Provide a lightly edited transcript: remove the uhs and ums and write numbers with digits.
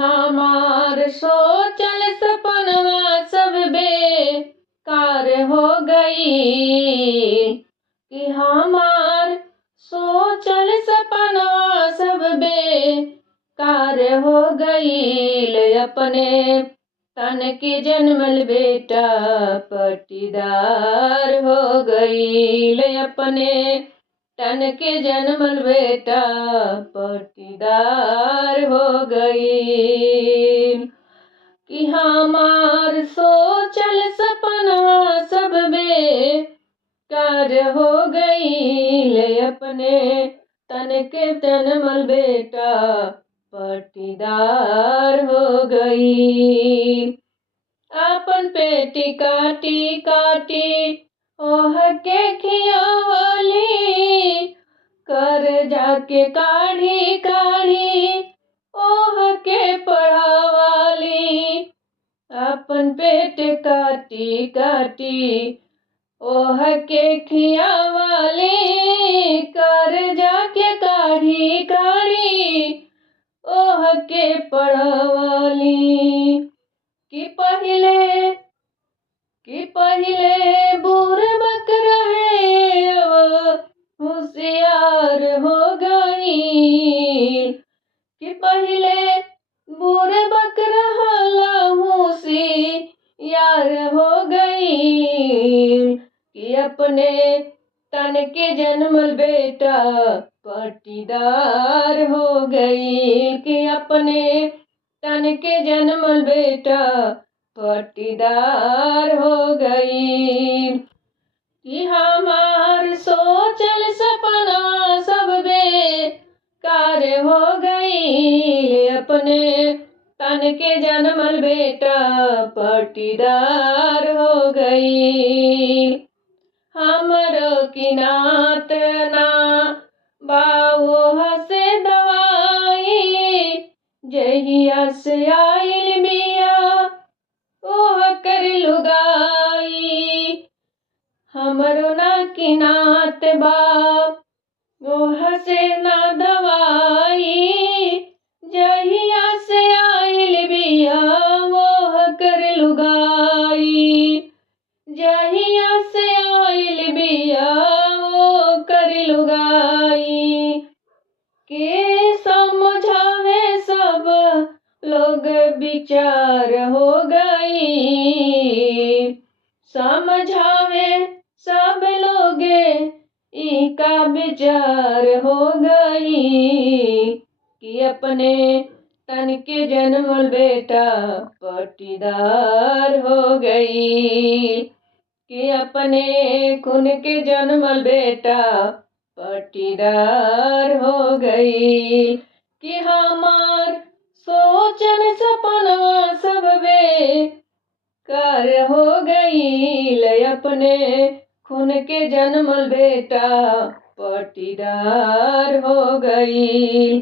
हमार सोचल सपनवा सब बेकार हो गई। कि हमार सोचल सपनवा सब बेकार हो गई। अपने तन के जन्मल बेटा पटीदार हो गई। अपने तन के जन्मल बेटा पटीदार हो गई। कि हमार सोचल सपनवा सब बेकार हो गई। अपने तन के जन्मल बेटा पटीदार हो गई। अपन पेटी काटी काटी ओह के खियावली। कर जाके काढ़ी काढ़ी ओह के पढ़ावाली। अपन पेट काटी काटी ओह के खियावाली। कर जाके काढ़ी काढ़ी ओह के पढ़ावाली। कि पहिले बुरबक रहे अब होशियार हो गई। कि पहिले बुरबक रहला होशियार हो गई। कि अपने तन के जन्मल बेटा पटीदार हो गई। कि अपने तन के जन्मल बेटा पटीदार हो गई। कि हमार सोचल सपना सब बेकार हो गई। अपने तन के जन्मल बेटा पटीदार हो गई। हमरो की नात ना बाओ हसे दवाई। जहिया से आइल बिया ओह कर लुगाई। हमरो ना की नात बाप ओह से ना दवाई। जहिया से आइल बिया ओह कर लुगाई। जहिया से आइल बिया ओ कर लुगाई। के समझावे सब लोग विचार हो गई। समझावे सब लोग इनका विचार हो गई। कि अपने तन के जन्मल बेटा पटीदार हो गई। कि अपने खून के जन्मल बेटा पटीदार हो गई। कि हमार सोचन सपनवा सब बेकार हो गई। अपने खून के जन्मल बेटा पटीदार हो गई।